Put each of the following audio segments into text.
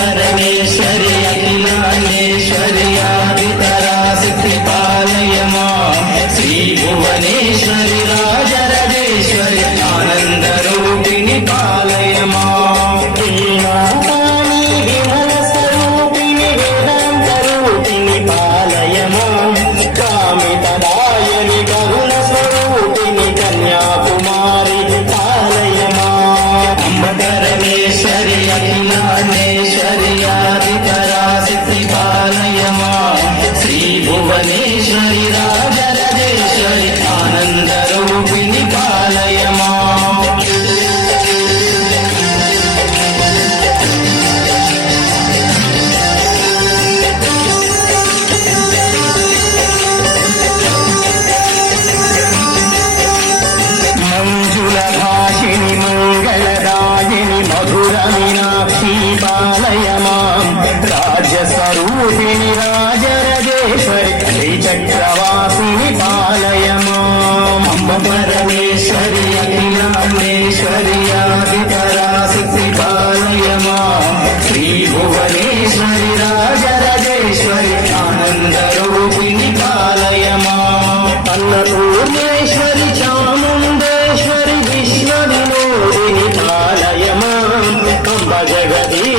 परमेश्वरि अखिलानेश्वरि आदितरासिपालय श्री भुवनेश्वरी राज ಅಭಿಮಾನೇಶ್ವರಿಯಾದ మధురమీనాక్షి బాలయ మాం రాజస్వరూపిణి రాజరగేశ్వరి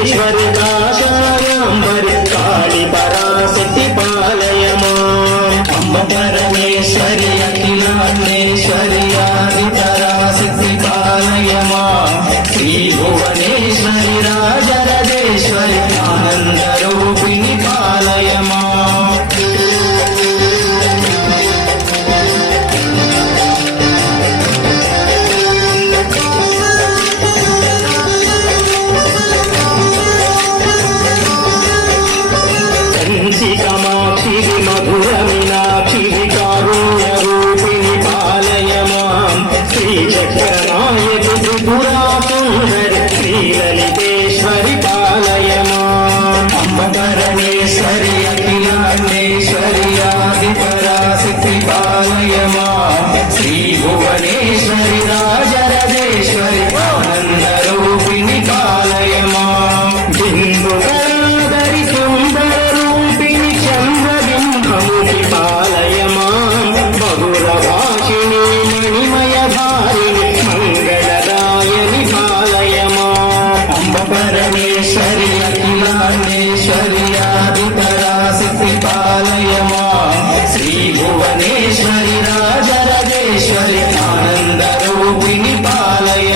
జగదీశ్వరి కాశాయాంబరి కాళి పరాశక్తి పాలయమా. అమ్మ పరమేశ్వరి అఖిలాండేశ్వరి ఆది పరాశక్తి పాలయమా. కంచి కామాక్షి కారుణ్య రూపిణి పాలయమా శ్రీ చక్రనాయకి త్రిపురా సుందరి శ్రీ లలితేశ్వరి పరమేశ్వరి భారిణి మంగళదాయని మాలయమా. అంబ పరమేశ్వరి అఖిలాండేశ్వరి ఆదితరాశక్తి పాలయమా. శ్రీ ఆనంద రూపిణి పాలయ